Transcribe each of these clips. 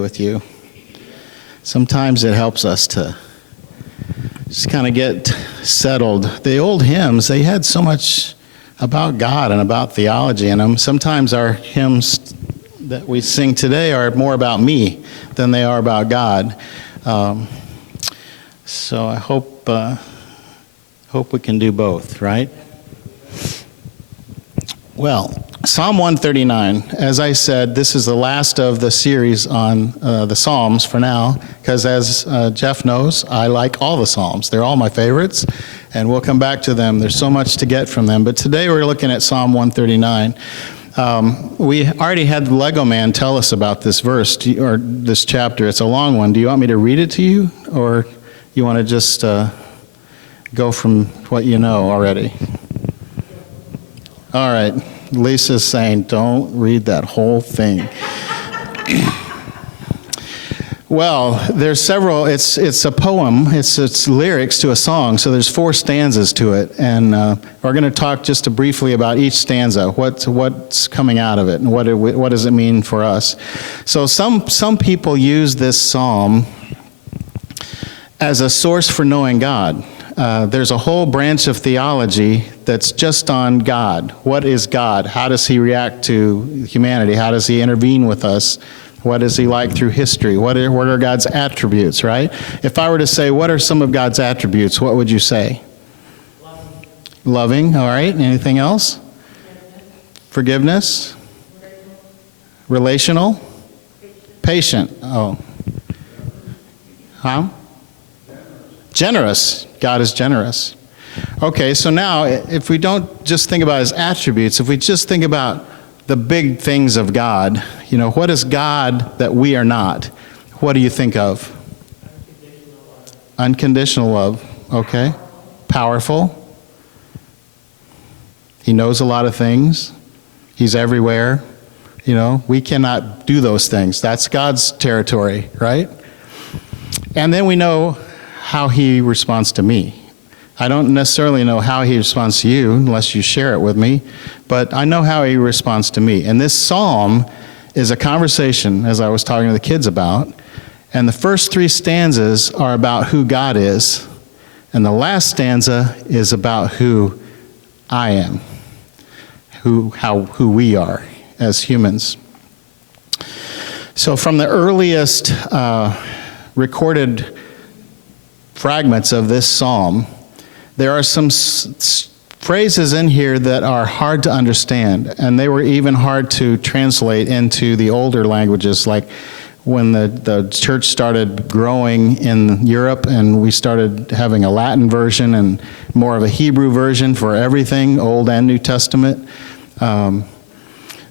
with you. Sometimes it helps us to just kind of get settled. The old hymns, they had so much about God and about theology in them. Sometimes our hymns that we sing today are more about me than they are about God. So I hope we can do both, right? Well, Psalm 139, as I said, this is the last of the series on the Psalms for now, because as Jeff knows, I like all the Psalms. They're all my favorites, and we'll come back to them. There's so much to get from them. But today we're looking at Psalm 139. We already had the Lego Man tell us about this verse, or this chapter. It's a long one. Do you want me to read it to you, or you want to just go from what you know already? All right. Lisa's saying, don't read that whole thing. Well, there's several. It's a poem. It's lyrics to a song. So there's 4 stanzas to it, and we're going to talk just briefly about each stanza. What's coming out of it, and what does it mean for us? So some people use this psalm as a source for knowing God. There's a whole branch of theology that's just on God. What is God? How does he react to humanity? How does he intervene with us? What is he like through history? What are God's attributes, right? If I were to say, what are some of God's attributes, what would you say? Loving, all right. Anything else? Forgiveness? Relational? Patient. Oh. Huh? Generous. God is generous. Okay, so now if we don't just think about his attributes, if we just think about the big things of God, what is God that we are not? What do you think of? Unconditional love. Okay. Powerful. He knows a lot of things. He's everywhere. We cannot do those things. That's God's territory, right? And then we know how he responds to me. I don't necessarily know how he responds to you unless you share it with me, but I know how he responds to me. And this psalm is a conversation, as I was talking to the kids about, and the first 3 stanzas are about who God is, and the last stanza is about who I am, who we are as humans. So from the earliest recorded fragments of this psalm, there are some phrases in here that are hard to understand, and they were even hard to translate into the older languages, like when the church started growing in Europe and we started having a Latin version and more of a Hebrew version for everything, Old and New Testament.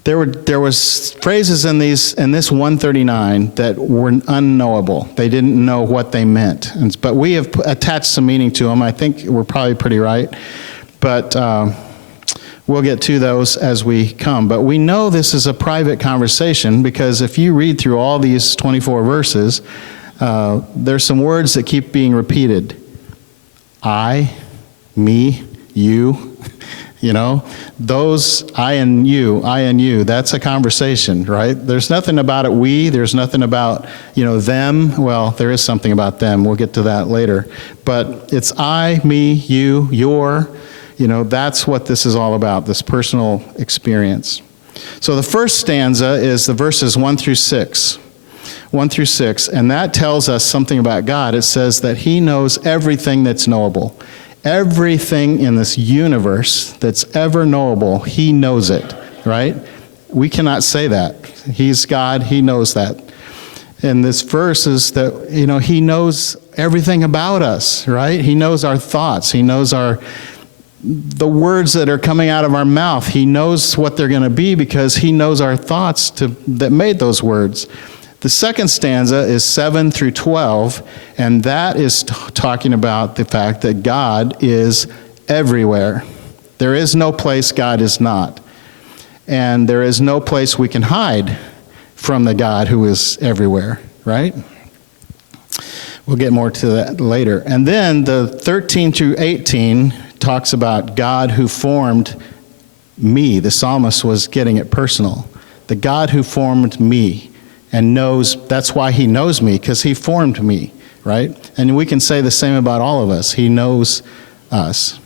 There was phrases in this 139 that were unknowable. They didn't know what they meant. But we have attached some meaning to them. I think we're probably pretty right. But we'll get to those as we come. But we know this is a private conversation because if you read through all these 24 verses, there's some words that keep being repeated. I, me, you. Those I and you, that's a conversation, right? There's nothing about it there's nothing about, them. Well, there is something about them. We'll get to that later. But it's I, me, you, your, that's what this is all about, this personal experience. So the first stanza is the verses 1 through 6. 1 through 6, and that tells us something about God. It says that he knows everything that's knowable. Everything in this universe that's ever knowable, he knows it, right? We cannot say that. He's God, he knows that. And this verse is that, he knows everything about us, right? He knows our thoughts. He knows the words that are coming out of our mouth. He knows what they're going to be because he knows our thoughts that made those words. The second stanza is 7 through 12, and that is talking about the fact that God is everywhere. There is no place God is not. And there is no place we can hide from the God who is everywhere, right? We'll get more to that later. And then the 13 through 18 talks about God who formed me. The psalmist was getting it personal. The God who formed me. and knows. That's why he knows me, because he formed me, right? And we can say the same about all of us. He knows us.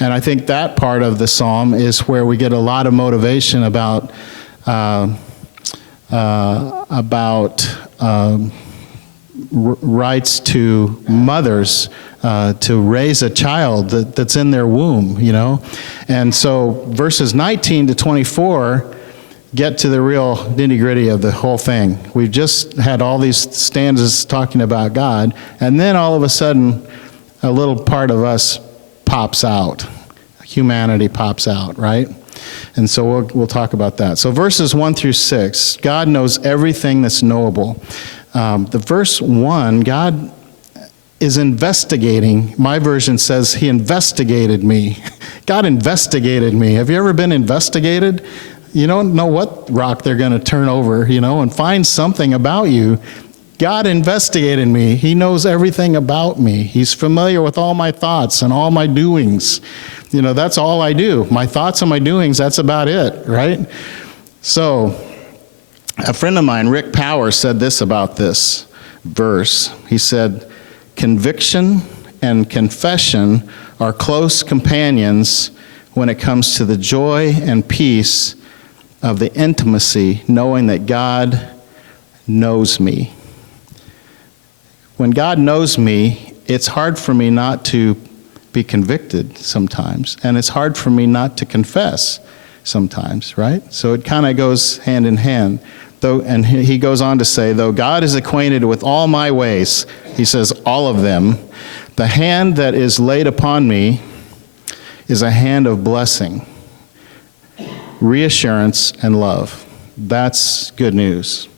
And I think that part of the psalm is where we get a lot of motivation about rights to mothers to raise a child that's in their womb, you know? And so verses 19 to 24 get to the real nitty-gritty of the whole thing. We've just had all these stanzas talking about God, and then all of a sudden, a little part of us pops out. Humanity pops out, right? And so we'll talk about that. So verses 1 through 6, God knows everything that's knowable. The verse 1, God is investigating. My version says he investigated me. God investigated me. Have you ever been investigated? You don't know what rock they're going to turn over, you know, and find something about you. God investigated me. He knows everything about me. He's familiar with all my thoughts and all my doings. You know, that's all I do. My thoughts and my doings, that's about it, right? So, a friend of mine, Rick Power, said this about this verse. He said, conviction and confession are close companions when it comes to the joy and peace of the intimacy, knowing that God knows me. When God knows me, it's hard for me not to be convicted sometimes, and it's hard for me not to confess sometimes, right? So it kind of goes hand in hand. Though, and he goes on to say, though God is acquainted with all my ways, he says, all of them, the hand that is laid upon me is a hand of blessing, reassurance, and love. That's good news.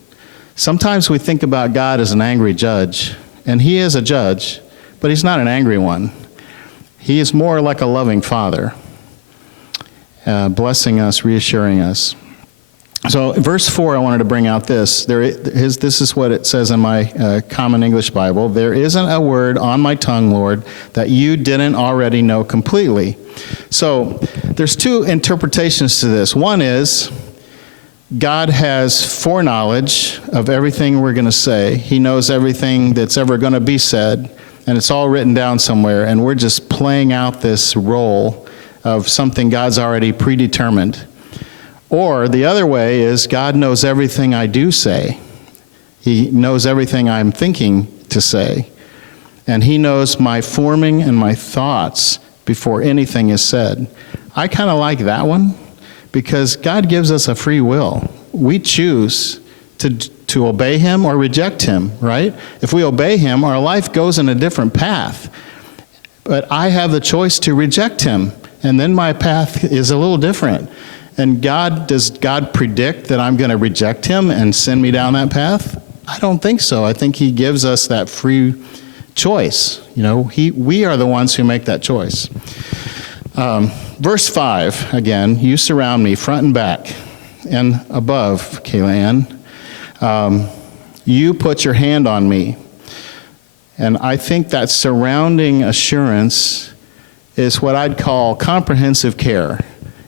Sometimes we think about God as an angry judge, and he is a judge, but he's not an angry one. He is more like a loving father, blessing us, reassuring us. So verse 4, I wanted to bring out this. This is what it says in my Common English Bible. There isn't a word on my tongue, Lord, that you didn't already know completely. So there's two interpretations to this. One is God has foreknowledge of everything we're going to say. He knows everything that's ever going to be said, and it's all written down somewhere, and we're just playing out this role of something God's already predetermined. Or the other way is God knows everything I do say. He knows everything I'm thinking to say. And he knows my forming and my thoughts before anything is said. I kind of like that one because God gives us a free will. We choose to obey him or reject him, right? If we obey him, our life goes in a different path. But I have the choice to reject him, and then my path is a little different. And does God predict that I'm going to reject him and send me down that path? I don't think so. I think he gives us that free choice. You know, we are the ones who make that choice. Verse 5, again, you surround me front and back and above, Kaylan. You put your hand on me. And I think that surrounding assurance is what I'd call comprehensive care.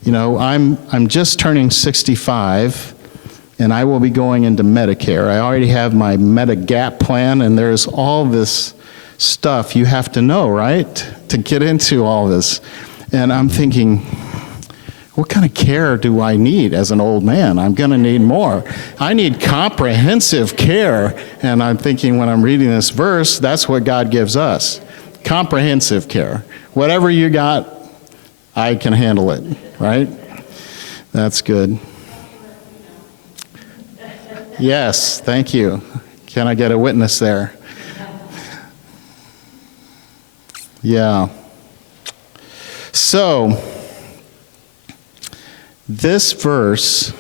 You know, I'm just turning 65, and I will be going into Medicare. I already have my Medigap plan, and there's all this stuff you have to know, right, to get into all this. And I'm thinking, what kind of care do I need as an old man? I'm going to need more. I need comprehensive care. And I'm thinking when I'm reading this verse, that's what God gives us. Comprehensive care. Whatever you got, I can handle it, right? That's good. Yes, thank you. Can I get a witness there? Yeah. So, this verse,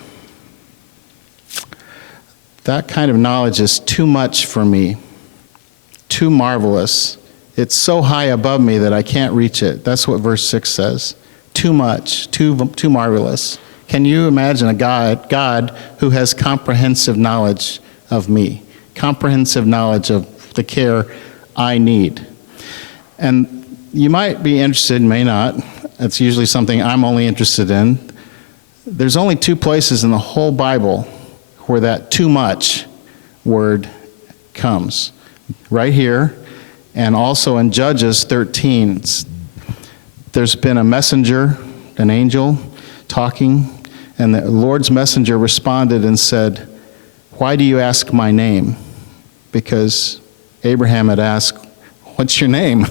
that kind of knowledge is too much for me, too marvelous. It's so high above me that I can't reach it. That's what verse 6 says. Too much, too marvelous. Can you imagine a God who has comprehensive knowledge of me, comprehensive knowledge of the care I need? And you might be interested, may not. That's usually something I'm only interested in. There's only two places in the whole Bible where that too much word comes. Right here, and also in Judges 13, there's been a messenger, an angel, talking, and the Lord's messenger responded and said, "Why do you ask my name?" Because Abraham had asked, "What's your name?"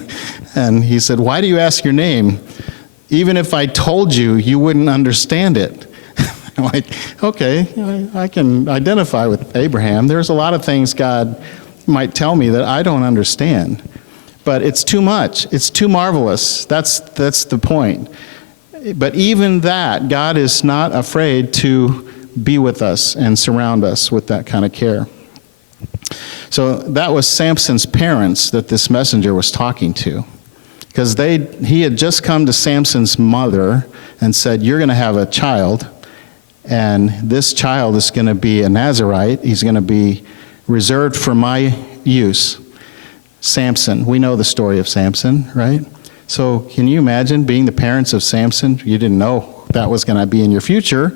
And he said, "Why do you ask your name? Even if I told you, you wouldn't understand it." I'm like, okay, I can identify with Abraham. There's a lot of things God might tell me that I don't understand. But it's too much. It's too marvelous. That's the point. But even that, God is not afraid to be with us and surround us with that kind of care. So that was Samson's parents that this messenger was talking to. Because he had just come to Samson's mother and said, "You're going to have a child, and this child is going to be a Nazirite. He's going to be reserved for my use." Samson, we know the story of Samson, right? So can you imagine being the parents of Samson? You didn't know that was going to be in your future,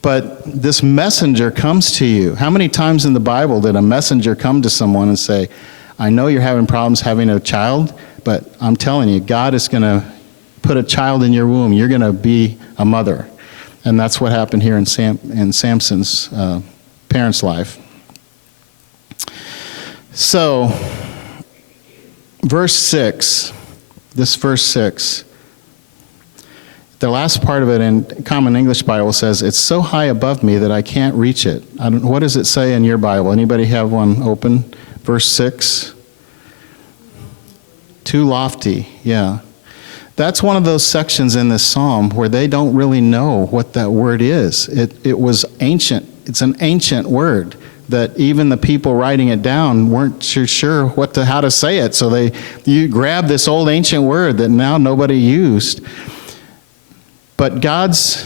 but this messenger comes to you. How many times in the Bible did a messenger come to someone and say, "I know you're having problems having a child, but I'm telling you, God is going to put a child in your womb. You're going to be a mother." And that's what happened here in Samson's parents' life. So, verse 6, the last part of it in Common English Bible says, "It's so high above me that I can't reach it." What does it say in your Bible? Anybody have one open? Verse 6. Too lofty, yeah. That's one of those sections in this psalm where they don't really know what that word is. It was ancient. It's an ancient word that even the people writing it down weren't sure how to say it. So you grab this old ancient word that now nobody used. But God's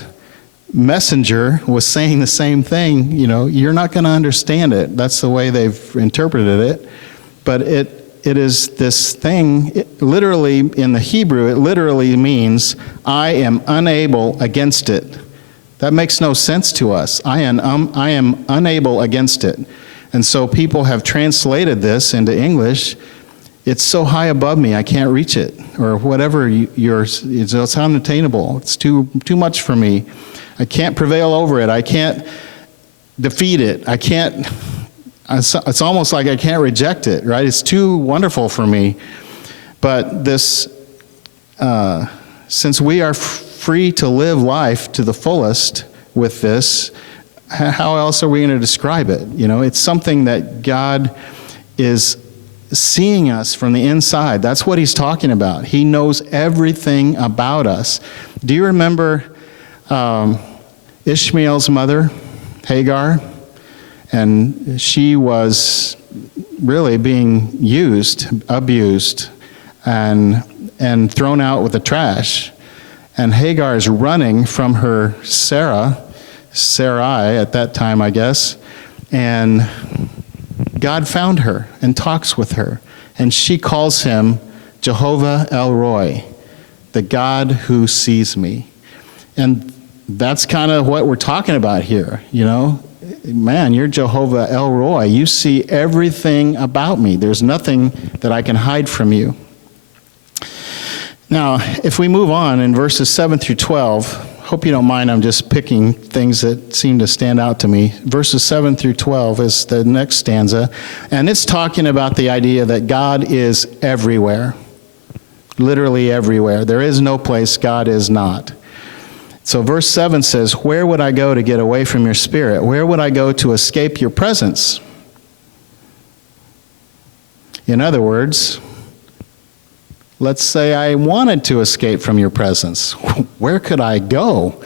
messenger was saying the same thing. You're not going to understand it. That's the way they've interpreted it. But it is this thing, literally in the Hebrew, it literally means, "I am unable against it." That makes no sense to us. I am unable against it. And so people have translated this into English, "It's so high above me, I can't reach it." Or whatever, it's unattainable. It's too much for me. I can't prevail over it. I can't defeat it. It's almost like I can't reject it, right? It's too wonderful for me. But since we are free to live life to the fullest with this, how else are we going to describe it? It's something that God is seeing us from the inside. That's what he's talking about. He knows everything about us. Do you remember Ishmael's mother, Hagar? And she was really being abused, and thrown out with the trash. And Hagar is running from her Sarai at that time, I guess, and God found her and talks with her. And she calls him Jehovah El Roi, the God who sees me. And that's kind of what we're talking about here, Man, you're Jehovah El Roi. You see everything about me. There's nothing that I can hide from you. Now, if we move on in verses 7 through 12, hope you don't mind, I'm just picking things that seem to stand out to me. Verses 7 through 12 is the next stanza, and it's talking about the idea that God is everywhere, literally everywhere. There is no place God is not. So verse 7 says, "Where would I go to get away from your spirit? Where would I go to escape your presence?" In other words, let's say I wanted to escape from your presence. Where could I go?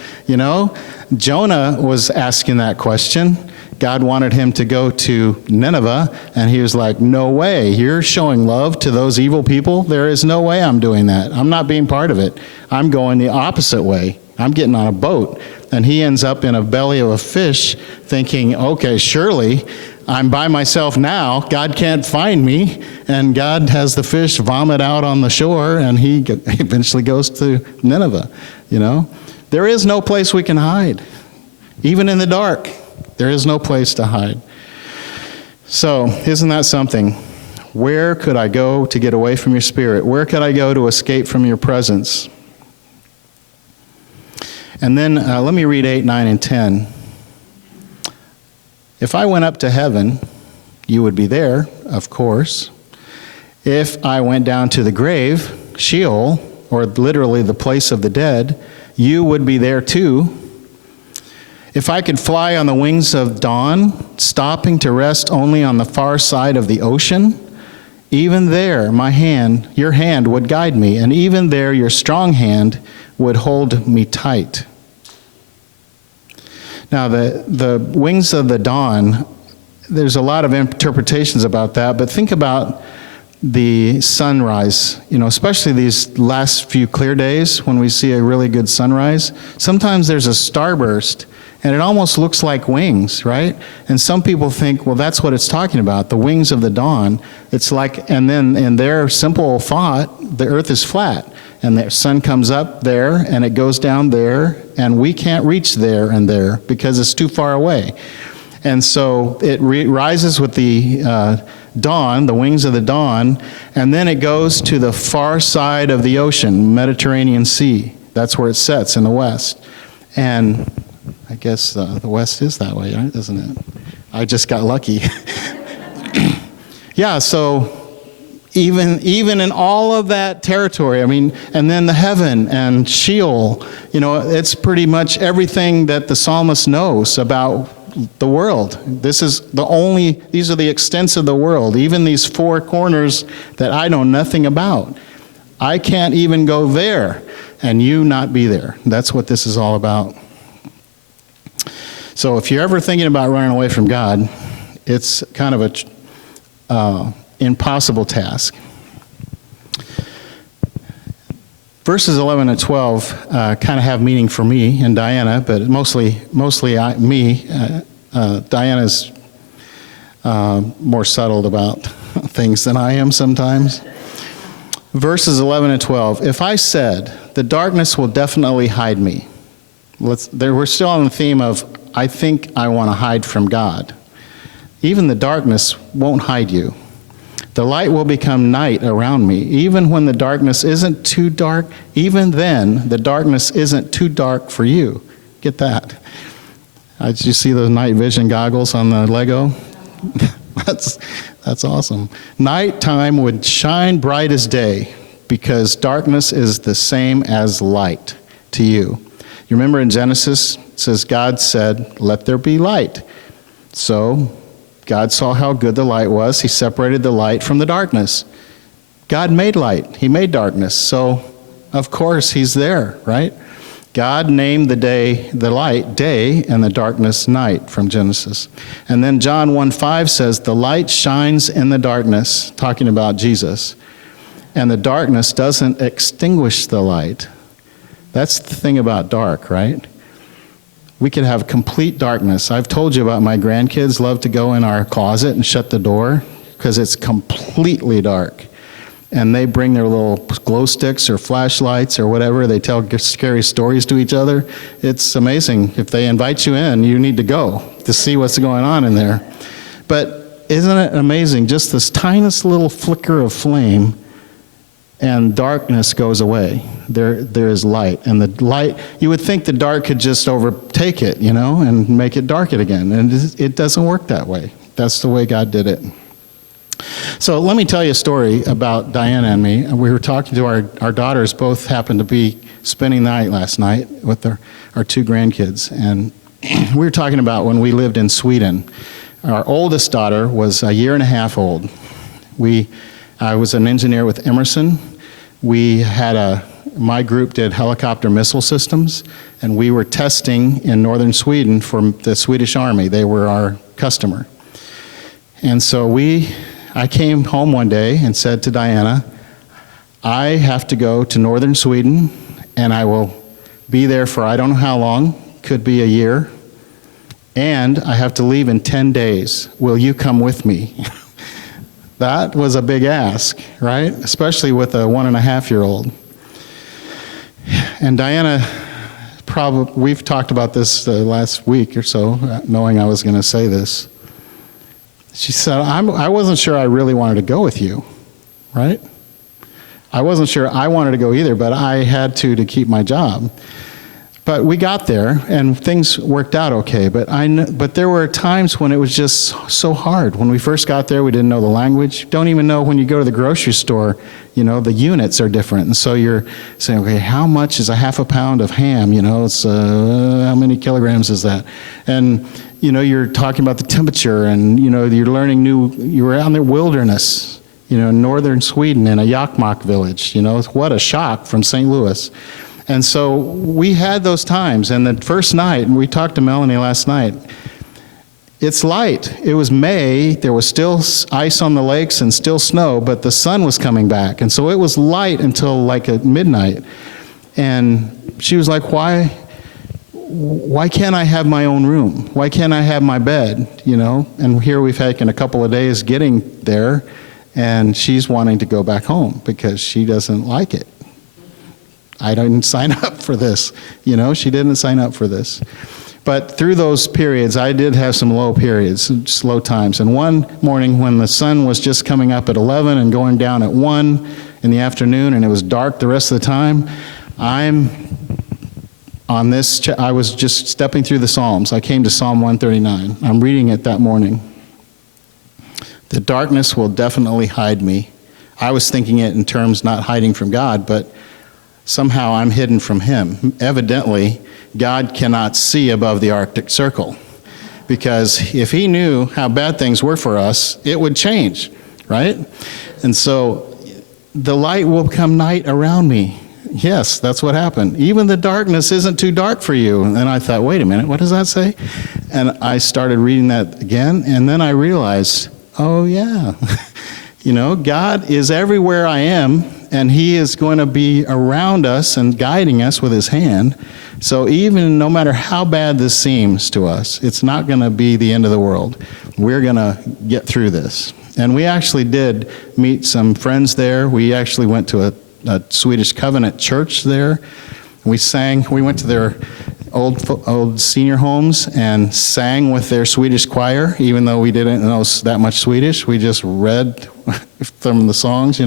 Jonah was asking that question. God wanted him to go to Nineveh, and he was like, "No way. You're showing love to those evil people? There is no way I'm doing that. I'm not being part of it. I'm going the opposite way. I'm getting on a boat." And he ends up in a belly of a fish thinking, okay, surely I'm by myself now. God can't find me. And God has the fish vomit out on the shore, and he eventually goes to Nineveh. There is no place we can hide. Even in the dark, there is no place to hide. So, isn't that something? Where could I go to get away from your spirit? Where could I go to escape from your presence? And then let me read 8, 9, and 10. If I went up to heaven, you would be there, of course. If I went down to the grave, Sheol, or literally the place of the dead, you would be there too. If I could fly on the wings of dawn, stopping to rest only on the far side of the ocean, even there your hand would guide me, and even there your strong hand would hold me tight. Now, the wings of the dawn, there's a lot of interpretations about that, but think about the sunrise, especially these last few clear days when we see a really good sunrise. Sometimes there's a starburst, and it almost looks like wings, right? And some people think, well, that's what it's talking about, the wings of the dawn. It's like, and then in their simple thought, the earth is flat, and the sun comes up there, and it goes down there, and we can't reach there and there because it's too far away. And so it rises with the dawn, the wings of the dawn, and then it goes to the far side of the ocean, Mediterranean Sea. That's where it sets in the west. And I guess the west is that way, right? Isn't it? I just got lucky. Yeah, so even in all of that territory, and then the heaven and Sheol, it's pretty much everything that the psalmist knows about the world. These are the extents of the world, even these four corners that I know nothing about. I can't even go there and you not be there. That's what this is all about. So if you're ever thinking about running away from God, it's kind of a impossible task. Verses 11 and 12 kind of have meaning for me and Diana, but mostly me. Diana's more settled about things than I am sometimes. Verses 11 and 12. If I said, the darkness will definitely hide me. We're still on the theme of, I think I want to hide from God. Even the darkness won't hide you. The light will become night around me. Even when the darkness isn't too dark, even then, the darkness isn't too dark for you. Get that? Did you see those night vision goggles on the Lego? That's awesome. Nighttime would shine bright as day because darkness is the same as light to you. You remember in Genesis, it says God said, let there be light. So God saw how good the light was. He separated the light from the darkness. God made light. He made darkness. So, of course, he's there, right? God named the light day and the darkness night from Genesis. And then John 1:5 says, the light shines in the darkness, talking about Jesus. And the darkness doesn't extinguish the light. That's the thing about dark, right? We could have complete darkness. I've told you about my grandkids love to go in our closet and shut the door because it's completely dark. And they bring their little glow sticks or flashlights or whatever. They tell scary stories to each other. It's amazing. If they invite you in, you need to go to see what's going on in there. But isn't it amazing? Just this tiniest little flicker of flame and darkness goes away. There is light. And the light, you would think the dark could just overtake it, and make it dark again. And it doesn't work that way. That's the way God did it. So let me tell you a story about Diana and me. We were talking to our daughters, both happened to be spending the night last night with our two grandkids. And we were talking about when we lived in Sweden. Our oldest daughter was a year and a half old. I was an engineer with Emerson. My group did helicopter missile systems, and we were testing in northern Sweden for the Swedish Army. They were our customer. And so I came home one day and said to Diana, I have to go to northern Sweden, and I will be there for I don't know how long, could be a year, and I have to leave in 10 days. Will you come with me? That was a big ask, right? Especially with a 1.5-year-old. And Diana, we've talked about this the last week or so, knowing I was going to say this. She said, I wasn't sure I really wanted to go with you, right? I wasn't sure I wanted to go either, but I had to keep my job. But we got there, and things worked out okay. But there were times when it was just so hard. When we first got there, we didn't know the language. Don't even know when you go to the grocery store, the units are different. And so you're saying, okay, how much is a half a pound of ham? It's how many kilograms is that? And you're talking about the temperature, and you're learning you were out in the wilderness, northern Sweden in a Jokkmokk village. What a shock from St. Louis. And so we had those times, and the first night, and we talked to Melanie last night, it's light. It was May, there was still ice on the lakes and still snow, but the sun was coming back, and so it was light until like at midnight. And she was like, why can't I have my own room? Why can't I have my bed, And here we've taken a couple of days getting there, and she's wanting to go back home because she doesn't like it. I didn't sign up for this. She didn't sign up for this. But through those periods, I did have some low periods, slow times. And one morning when the sun was just coming up at 11 and going down at 1 in the afternoon, and it was dark the rest of the time, I was just stepping through the Psalms. I came to Psalm 139. I'm reading it that morning. The darkness will definitely hide me. I was thinking it in terms not hiding from God, but somehow I'm hidden from him. Evidently, God cannot see above the Arctic Circle, because if he knew how bad things were for us, it would change, right? And so the light will become night around me. Yes, that's what happened. Even the darkness isn't too dark for you. And I thought, wait a minute, what does that say? And I started reading that again, and then I realized, oh yeah, God is everywhere I am, and he is going to be around us and guiding us with his hand. So even no matter how bad this seems to us, it's not going to be the end of the world. We're going to get through this. And we actually did meet some friends there. We actually went to a Swedish Covenant church there. We went to their old senior homes and sang with their Swedish choir, even though we didn't know that much Swedish. We just read from the songs,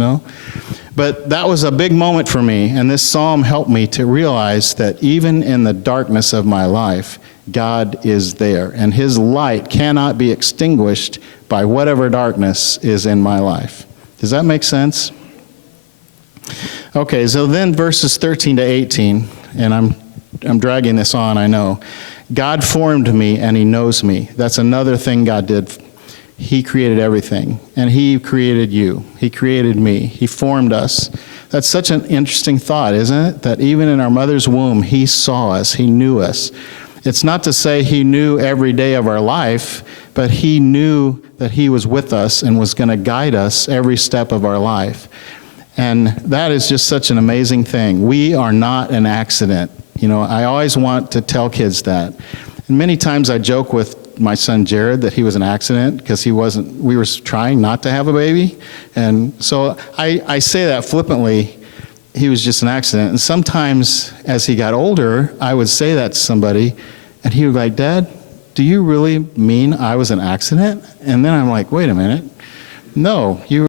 But that was a big moment for me, and this psalm helped me to realize that even in the darkness of my life, God is there, and his light cannot be extinguished by whatever darkness is in my life. Does that make sense? Okay, so then verses 13 to 18, and I'm dragging this on, I know. God formed me and he knows me. That's another thing God did. He created everything, and he created you. He created me. He formed us. That's such an interesting thought, isn't it? That even in our mother's womb, he saw us. He knew us. It's not to say he knew every day of our life, but he knew that he was with us and was going to guide us every step of our life. And that is just such an amazing thing. We are not an accident. I always want to tell kids that. And many times I joke with my son Jared that he was an accident because we were trying not to have a baby. And so I say that flippantly, he was just an accident. And sometimes as he got older, I would say that to somebody, and he would be like, Dad, do you really mean I was an accident? And then I'm like, wait a minute. No, you